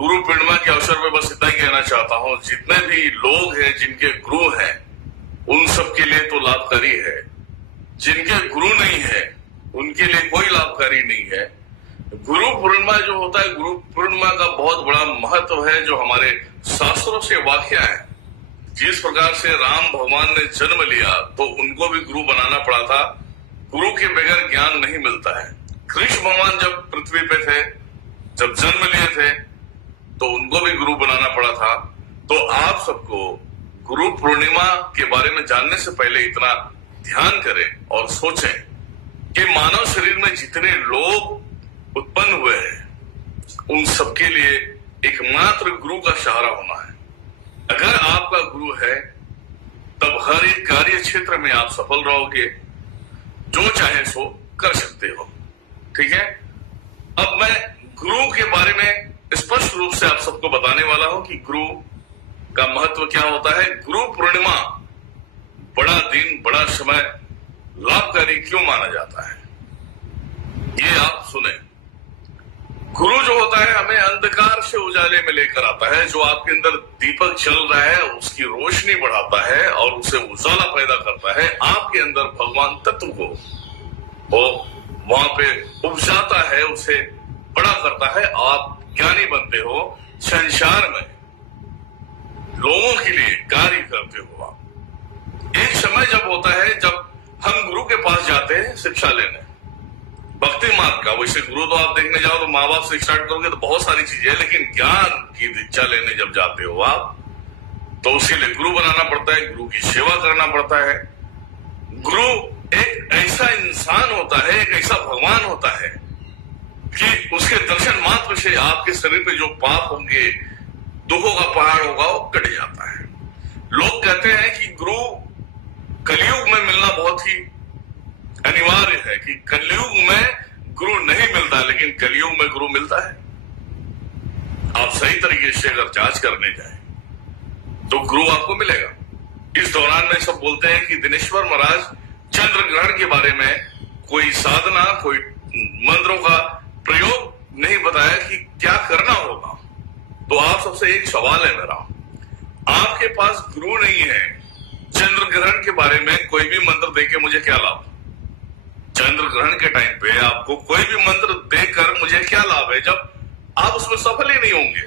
गुरु पूर्णिमा के अवसर पर बस इतना ही कहना चाहता हूँ, जितने भी लोग हैं जिनके गुरु हैं उन सब के लिए तो लाभकारी है, जिनके गुरु नहीं है उनके लिए कोई लाभकारी नहीं है। गुरु पूर्णिमा जो होता है, गुरु पूर्णिमा का बहुत बड़ा महत्व है, जो हमारे शास्त्रों से वाक्य है। जिस प्रकार से राम भगवान ने जन्म लिया तो उनको भी गुरु बनाना पड़ा था, गुरु के बगैर ज्ञान नहीं मिलता है। कृष्ण भगवान जब पृथ्वी पे थे, जब जन्म लिए थे तो उनको भी गुरु बनाना पड़ा था। तो आप सबको गुरु पूर्णिमा के बारे में जानने से पहले इतना ध्यान करें और सोचें कि मानव शरीर में जितने लोग उत्पन्न हुए हैं उन सबके लिए एकमात्र गुरु का सहारा होना है। अगर आपका गुरु है तब हर एक कार्य क्षेत्र में आप सफल रहोगे, जो चाहे सो कर सकते हो। ठीक है, अब मैं गुरु के बारे में स्पष्ट रूप से आप सबको बताने वाला हूं कि गुरु का महत्व क्या होता है। गुरु पूर्णिमा बड़ा दिन, बड़ा समय लाभकारी क्यों माना जाता है, ये आप सुने। गुरु जो होता है हमें अंधकार से उजाले में लेकर आता है। जो आपके अंदर दीपक चल रहा है उसकी रोशनी बढ़ाता है और उसे उजाला पैदा करता है। आपके अंदर भगवान तत्व को वो वहां पे उपजाता है, उसे बड़ा करता है, आप ज्ञानी बनते हो, संसार में लोगों के लिए कार्य करते हो आप। एक समय जब होता है जब हम गुरु के पास जाते हैं शिक्षा लेने, भक्ति मार्ग का। वैसे गुरु तो आप देखने जाओ तो माँ बाप से स्टार्ट करोगे तो बहुत सारी चीजें, लेकिन ज्ञान की दीक्षा लेने जब जाते हो आप तो उसी लिए गुरु बनाना पड़ता है, गुरु की सेवा करना पड़ता है। गुरु एक ऐसा इंसान होता है, एक ऐसा भगवान होता है कि उसके दर्शन मात्र से आपके शरीर पे जो पाप होंगे, दुखों का पहाड़ होगा, वो कट जाता है। लोग कहते हैं कि गुरु कलयुग में मिलना बहुत ही अनिवार्य है, कि कलयुग में गुरु नहीं मिलता, लेकिन कलयुग में गुरु मिलता है। आप सही तरीके से अगर जांच करने जाए तो गुरु आपको मिलेगा। इस दौरान में सब बोलते हैं कि दिनेश्वर महाराज चंद्र ग्रहण के बारे में कोई साधना, कोई मंत्रों का प्रयोग नहीं बताया कि क्या करना होगा। तो आप सबसे एक सवाल है मेरा, आपके पास गुरु नहीं है, चंद्र ग्रहण के बारे में कोई भी मंत्र देके मुझे क्या लाभ? चंद्र ग्रहण के टाइम पे आपको कोई भी मंत्र देकर मुझे क्या लाभ है जब आप उसमें सफल ही नहीं होंगे?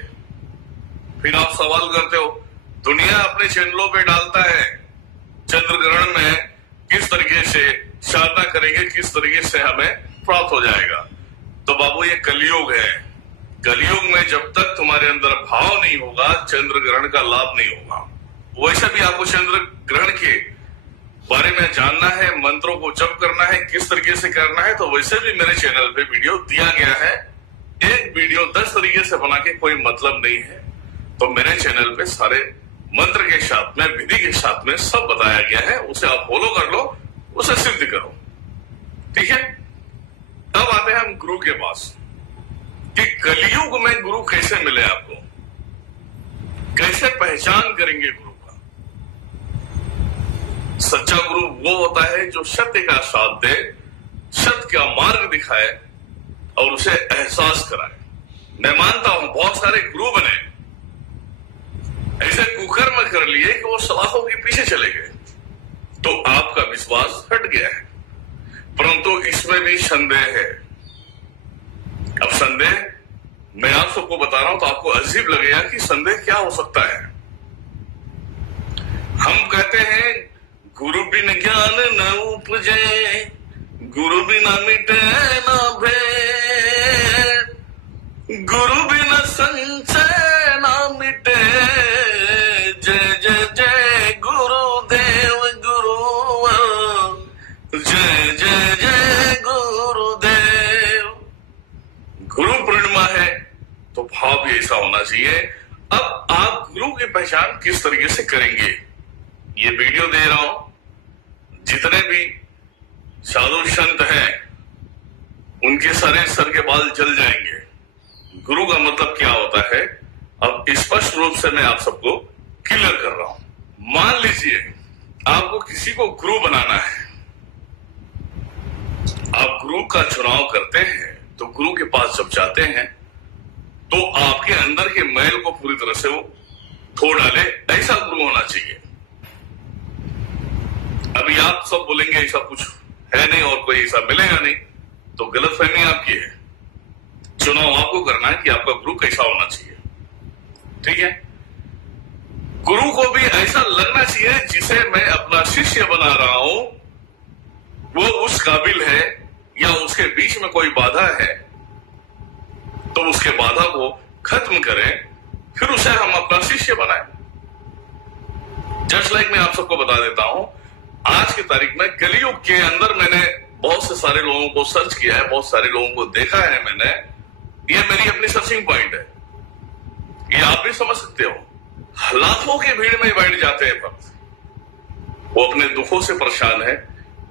फिर आप सवाल करते हो, दुनिया अपने चैनलों पे डालता है चंद्र ग्रहण में किस तरीके से साधना करेंगे, किस तरीके से हमें प्राप्त हो जाएगा। तो बाबू ये कलयुग है, कलयुग में जब तक तुम्हारे अंदर भाव नहीं होगा चंद्र ग्रहण का लाभ नहीं होगा। वैसे भी आपको चंद्र ग्रहण के बारे में जानना है, मंत्रों को जप करना है, किस तरीके से करना है, तो वैसे भी मेरे चैनल पे वीडियो दिया गया है। एक वीडियो 10 तरीके से बना के कोई मतलब नहीं है। तो मेरे चैनल पे सारे मंत्र के साथ में, विधि के साथ में सब बताया गया है, उसे आप फॉलो कर लो, उसे सिद्ध करो। ठीक है, अब आते हैं हम गुरु के पास कि कलयुग में गुरु कैसे मिले आपको, कैसे पहचान करेंगे गुरु का। सच्चा गुरु वो होता है जो सत्य का साथ दे, सत्य का मार्ग दिखाए और उसे एहसास कराए। मैं मानता हूं बहुत सारे गुरु बने, ऐसे कुकर्म कर लिए कि वो सलाखों के पीछे चले गए, तो आपका विश्वास हट गया है। परंतु इसमें भी संदेह है। अब संदेह मैं आप सबको बता रहा हूं तो आपको अजीब लगेगा कि संदेह क्या हो सकता है। हम कहते हैं गुरु बिन ज्ञान न उपजे, गुरु बिना मिटे न भेद, गुरु बिना संचय न मिटे, जय जय जय गुरुदेव गुरुवर, जय जय जय गुरुदेव। गुरु पूर्णिमा है तो भाव भी ऐसा होना चाहिए। अब आप गुरु की पहचान किस तरीके से करेंगे, ये वीडियो दे रहा हूं। जितने भी साधु संत हैं उनके सारे सर के बाल जल जाएंगे। गुरु का मतलब क्या होता है अब स्पष्ट रूप से मैं आप सबको क्लियर कर रहा हूं। मान लीजिए आपको किसी को गुरु बनाना है, आप गुरु का चुनाव करते हैं, तो गुरु के पास जब जाते हैं तो आपके अंदर के मैल को पूरी तरह से वो धो डाले, ऐसा गुरु होना चाहिए। अभी आप सब बोलेंगे ऐसा कुछ है नहीं और कोई ऐसा मिलेगा नहीं, तो गलतफहमी आपकी है। चुनाव आपको करना है कि आपका गुरु कैसा होना चाहिए, ठीक है। गुरु को भी ऐसा लगना चाहिए जिसे मैं अपना शिष्य बना रहा हूं वो उस काबिल है, या उसके बीच में कोई बाधा है तो उसके बाधा को खत्म करें, फिर उसे हम अपना शिष्य बनाएं। जस्ट लाइक मैं आप सबको बता देता हूं, आज की तारीख में कलयुग के अंदर मैंने बहुत से सारे लोगों को सर्च किया है, बहुत सारे लोगों को देखा है मैंने। ये मेरी अपनी सर्चिंग पॉइंट है, ये आप भी समझ सकते हो। लाखों की भीड़ में बैठ जाते हैं भक्त, वो अपने दुखों से परेशान है,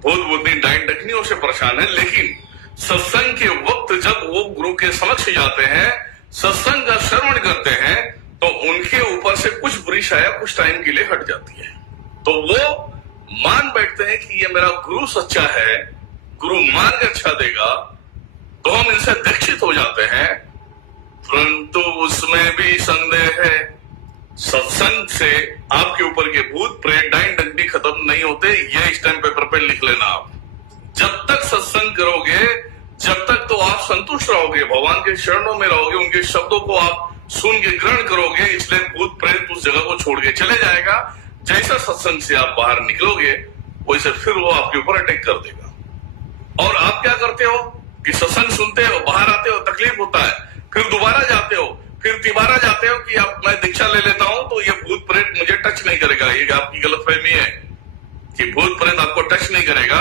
भूत बुद्धि डाइन डकनियों से परेशान है, लेकिन सत्संग के वक्त जब वो गुरु के समक्ष जाते हैं, सत्संग का श्रवण करते हैं, तो उनके ऊपर से कुछ बुरी छाया कुछ टाइम के लिए हट जाती है। तो वो मान बैठते हैं कि ये मेरा गुरु सच्चा है, गुरु मार्ग अच्छा देगा, तो हम इनसे दीक्षित हो जाते हैं। परंतु उसमें भी संदेह है, सत्संग से आपके ऊपर के भूत प्रेत डाइन डकनी खत्म नहीं होते। ये स्टैम्प पेपर पे लिख लेना आप। जब तक सत्संग करोगे, जब तक तो आप संतुष्ट रहोगे, भगवान के चरणों में रहोगे, उनके शब्दों को आप सुन के ग्रहण करोगे, इसलिए भूत प्रेत उस जगह को छोड़ के चले जाएगा। जैसा सत्संग से आप बाहर निकलोगे वैसे फिर वो आपके ऊपर अटैक कर देगा। और आप क्या करते हो कि सत्संग सुनते हो, बाहर आते हो, तकलीफ होता है, फिर दोबारा जाते हो, फिर तिबारा जाते हो कि अब मैं दीक्षा ले लेता हूं तो ये भूत प्रेत मुझे टच नहीं करेगा। ये आपकी गलतफहमी है कि भूत प्रेत आपको टच नहीं करेगा।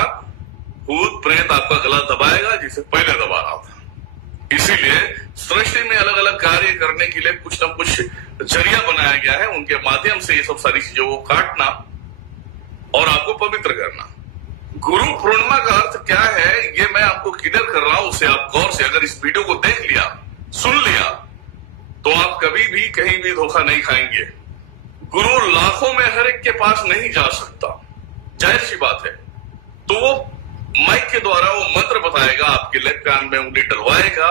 भूत प्रेत आपका गला दबाएगा जिसे पहले दबा रहा था। इसीलिए सृष्टि में अलग अलग कार्य करने के लिए कुछ न कुछ जरिया बनाया गया है, उनके माध्यम से ये सब सारी चीजों को काटना और आपको पवित्र करना। गुरु पूर्णिमा का अर्थ क्या है ये मैं आपको क्लियर कर रहा हूं, उसे आप गौर से अगर इस वीडियो को देख लिया, सुन लिया, तो आप कभी भी कहीं भी धोखा नहीं खाएंगे। गुरु लाखों में हर एक के पास नहीं जा सकता, जाहिर सी बात है। तो वो माइक के द्वारा वो मंत्र बताएगा, आपके लेफ्ट कान में उंगली डलवाएगा,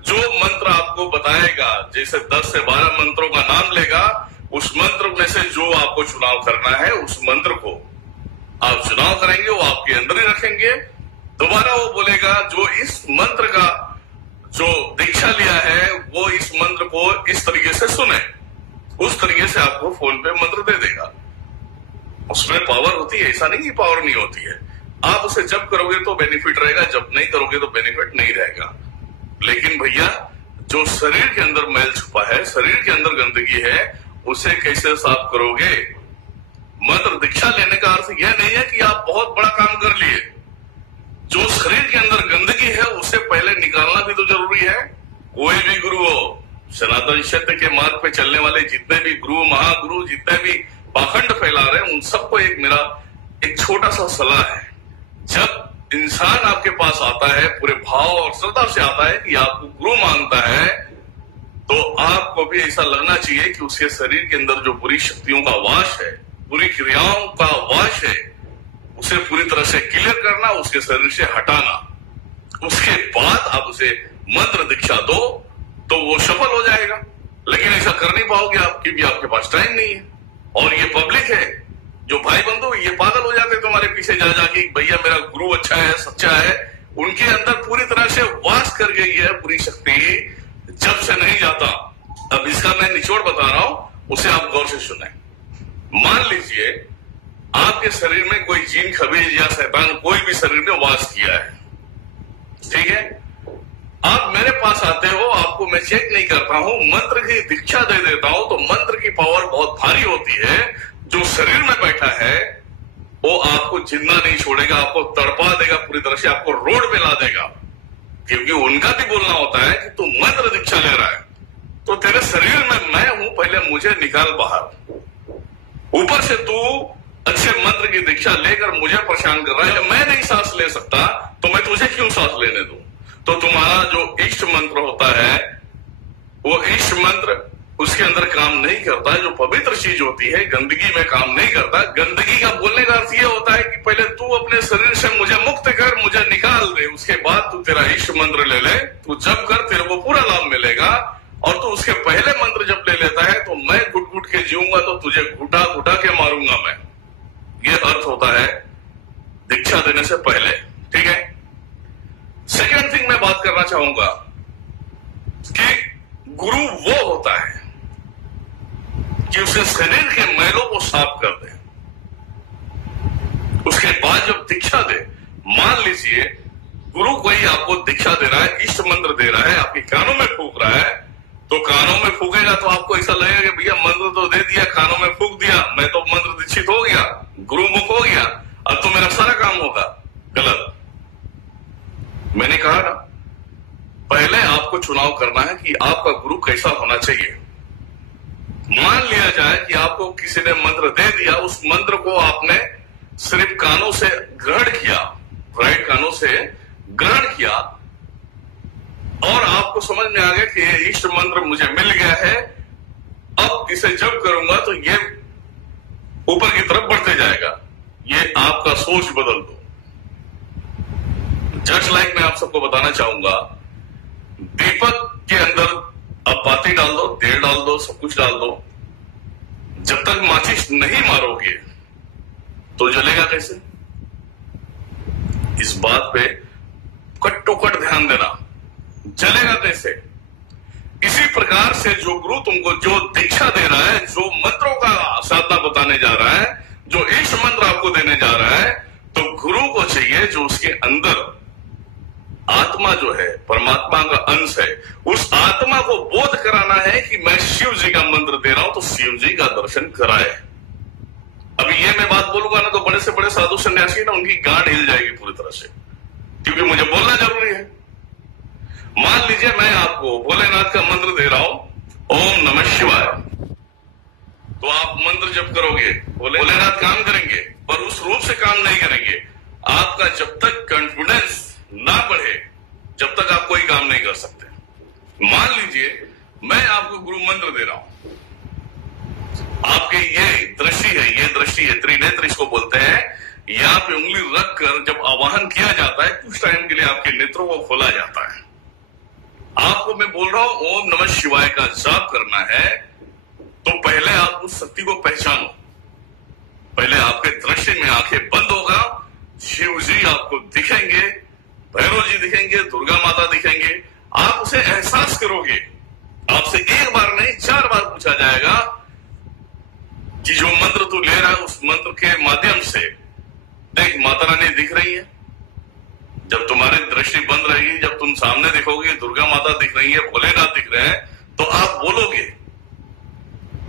जो मंत्र आपको बताएगा, जैसे 10 से 12 मंत्रों का नाम लेगा, उस मंत्र में से जो आपको चुनाव करना है उस मंत्र को आप चुनाव करेंगे, वो आपके अंदर ही रखेंगे। दोबारा वो बोलेगा जो इस मंत्र का जो दीक्षा लिया है वो इस मंत्र को इस तरीके से सुने, उस तरीके से आपको फोन पे मंत्र दे देगा। उसमें पावर होती है, ऐसा नहीं कि पावर नहीं होती है। आप उसे जब करोगे तो बेनिफिट रहेगा, जब नहीं करोगे तो बेनिफिट नहीं रहेगा। लेकिन भैया जो शरीर के अंदर मैल छुपा है, शरीर के अंदर गंदगी है, उसे कैसे साफ करोगे? मंत्र दीक्षा लेने का अर्थ यह नहीं है कि आप बहुत बड़ा काम कर लिए। जो शरीर के अंदर गंदगी है उसे पहले निकालना भी तो जरूरी है। कोई भी गुरु हो, सनातन सत्य के मार्ग पे चलने वाले जितने भी गुरु महागुरु, जितने भी पाखंड फैला रहे हैं, उन सबको एक मेरा एक छोटा सा सलाह है। जब इंसान आपके पास आता है, पूरे भाव और श्रद्धा से आता है कि आपको गुरु मानता है, तो आपको भी ऐसा लगना चाहिए कि उसके शरीर के अंदर जो बुरी शक्तियों का वास है, बुरी क्रियाओं का वास है, उसे पूरी तरह से क्लियर करना, उसके शरीर से हटाना। उसके बाद आप उसे मंत्र दीक्षा दो तो वो सफल हो जाएगा। लेकिन ऐसा कर नहीं पाओगे आप, क्योंकि आपके पास टाइम नहीं है। और ये पब्लिक है, जो भाई बंधु ये पागल हो जाते तुम्हारे पीछे जा जाके, भैया मेरा गुरु अच्छा है, सच्चा है। उनके अंदर पूरी तरह से वास कर गई है बुरी शक्ति, जब से नहीं जाता। अब इसका मैं निचोड़ बता रहा हूं, उसे आप गौर से सुने। मान लीजिए आपके शरीर में कोई जीन खबीज या शैतान कोई भी शरीर में वास किया है, ठीक है। आप मेरे पास आते हो, आपको मैं चेक नहीं करता हूं, मंत्र की दीक्षा दे देता हूं, तो मंत्र की पावर बहुत भारी होती है। जो शरीर में बैठा है वो आपको जिंदा नहीं छोड़ेगा, आपको तड़पा देगा पूरी तरह से, आपको रोड पे ला देगा। क्योंकि उनका भी बोलना होता है कि तू मंत्र दीक्षा ले रहा है तो तेरे शरीर में मैं हूं, पहले मुझे निकाल बाहर। ऊपर से तू अच्छे मंत्र की दीक्षा लेकर मुझे परेशान कर रहा है। जब मैं नहीं सांस ले सकता तो मैं तुझे क्यों सांस लेने दूं? तो तुम्हारा जो इष्ट मंत्र होता है, वो इष्ट मंत्र उसके अंदर काम नहीं करता। जो पवित्र चीज होती है गंदगी में काम नहीं करता। गंदगी का बोलने का अर्थ ये होता है कि पहले तू अपने शरीर से मुझे मुक्त कर, मुझे निकाल दे, उसके बाद तू तेरा इष्ट मंत्र ले ले। तू जब कर तेरे को पूरा लाभ मिलेगा। और तू उसके पहले मंत्र जब ले लेता है तो मैं घुट घुट के जीऊंगा तो तुझे घुटा घुटा के मारूंगा मैं। ये अर्थ होता है दीक्षा देने से पहले। ठीक है। सेकेंड थिंग मैं बात करना चाहूंगा कि गुरु वो होता है कि उसके शरीर के मैलों को साफ कर दे। उसके बाद जब दीक्षा दे, मान लीजिए गुरु कोई आपको दीक्षा दे रहा है, इष्ट मंत्र दे रहा है, आपके कानों में फूंक रहा है, तो कानों में फूकेगा तो आपको ऐसा लगेगा कि भैया मंत्र तो दे दिया, कानों में फूंक दिया, मैं तो मंत्र दीक्षित हो गया, गुरुमुख हो गया, अब तो मेरा सारा काम होगा। गलत। मैंने कहा ना, पहले आपको चुनाव करना है कि आपका गुरु कैसा होना चाहिए। मान लिया जाए कि आपको किसी ने मंत्र दे दिया, उस मंत्र को आपने सिर्फ कानों से ग्रहण किया, राइट कानों से ग्रहण किया, और आपको समझ में आ गया कि ये इष्ट मंत्र मुझे मिल गया है, अब इसे जब करूंगा तो ये ऊपर की तरफ बढ़ते जाएगा। ये आपका सोच बदल दो। जस्ट लाइक मैं आप सबको बताना चाहूंगा, दीपक के अंदर आप बाती डाल दो, तेल डाल दो, सब कुछ डाल दो, जब तक माचिस नहीं मारोगे तो जलेगा कैसे? इस बात पे कट्टो कट ध्यान देना, जलेगा कैसे? इसी प्रकार से जो गुरु तुमको जो दीक्षा दे रहा है, जो मंत्रों का साधना बताने जा रहा है, जो इष्ट मंत्र आपको देने जा रहा है, तो गुरु को चाहिए जो उसके अंदर आत्मा जो है, परमात्मा का अंश है, उस आत्मा को बोध कराना है कि मैं शिव जी का मंत्र दे रहा हूं, तो शिव जी का दर्शन कराए। अभी ये मैं बात बोलूंगा ना तो बड़े से बड़े साधु सन्यासी ना उनकी गांड हिल जाएगी पूरी तरह से, क्योंकि मुझे बोलना जरूरी है। मान लीजिए मैं आपको भोलेनाथ का मंत्र दे रहा हूं, ओम नमः शिवाय, तो आप मंत्र जप करोगे, भोलेनाथ काम करेंगे, पर उस रूप से काम नहीं करेंगे। आपका जब तक कॉन्फिडेंस ना बढ़े, जब तक आप कोई काम नहीं कर सकते। मान लीजिए मैं आपको गुरु मंत्र दे रहा हूं, आपके ये दृष्टि है, त्रिनेत्र इसको बोलते हैं, यहाँ पे उंगली रखकर जब आवाहन किया जाता है, कुछ टाइम के लिए आपके नेत्रों को खोला जाता है। आपको मैं बोल रहा हूं ओम नमः शिवाय का जाप करना है, तो पहले आप उस शक्ति को पहचानो। पहले आपके दृष्टि में आंखें बंद होगा, शिव जी आपको दिखेंगे, भैरव जी दिखेंगे, दुर्गा माता दिखेंगे, आप उसे एहसास करोगे। आपसे एक बार नहीं 4 बार पूछा जाएगा कि जो मंत्र तू ले रहा है उस मंत्र के माध्यम से देख माता रानी दिख रही है। जब तुम्हारी दृष्टि बंद रहेगी, जब तुम सामने दिखोगे दुर्गा माता दिख रही है, भोलेनाथ दिख रहे हैं, तो आप बोलोगे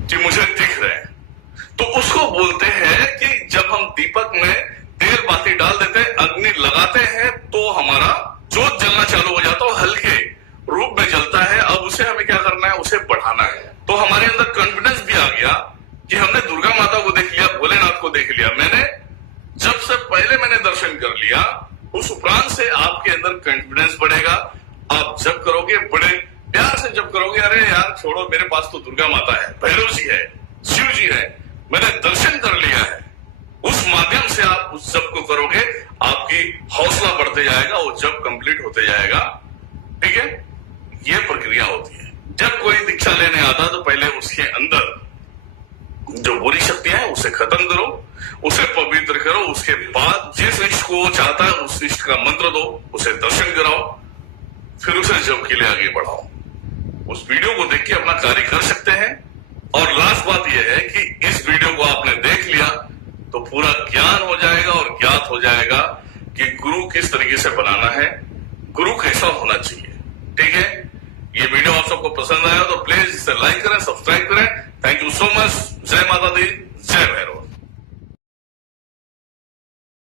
कि मुझे दिख रहे हैं। तो उसको बोलते हैं कि जब हम दीपक में तेल बाती डाल देते हैं, अग्नि लगाते हैं, तो हमारा जोत जलना चालू हो जाता है, हल्के रूप में जलता है। अब उसे हमें क्या करना है, उसे बढ़ाना है। तो हमारे अंदर कॉन्फिडेंस भी आ गया कि हमने दुर्गा माता को देख लिया, भोलेनाथ को देख लिया, मैंने जब से पहले मैंने दर्शन कर लिया, उस उपरांत से आपके अंदर कॉन्फिडेंस बढ़ेगा। आप जब करोगे बड़े प्यार से जब करोगे, अरे यार छोड़ो, मेरे पास तो दुर्गा माता है, भैरव जी है, शिव जी है, मैंने दर्शन कर लिया है। उस माध्यम से आप उस जप को करोगे, आपकी हौसला बढ़ते जाएगा, वो जप कंप्लीट होते जाएगा। ठीक है, ये प्रक्रिया होती है। जब कोई दीक्षा लेने आता तो पहले उसके अंदर जो बुरी शक्तियां हैं उसे खत्म करो, उसे पवित्र करो, उसके बाद जिस इष्ट को वो चाहता है उस इष्ट का मंत्र दो, उसे दर्शन कराओ, फिर उसे जप के लिए आगे बढ़ाओ। उस वीडियो को देख के अपना कार्य कर सकते हैं। और लास्ट बात यह है कि इस वीडियो को आपने देख लिया तो पूरा ज्ञान हो जाएगा और ज्ञात हो जाएगा कि गुरु किस तरीके से बनाना है, गुरु कैसा होना चाहिए। ठीक है, ये वीडियो आप सबको पसंद आया तो प्लीज इसे लाइक करें, सब्सक्राइब करें। Thank you so much.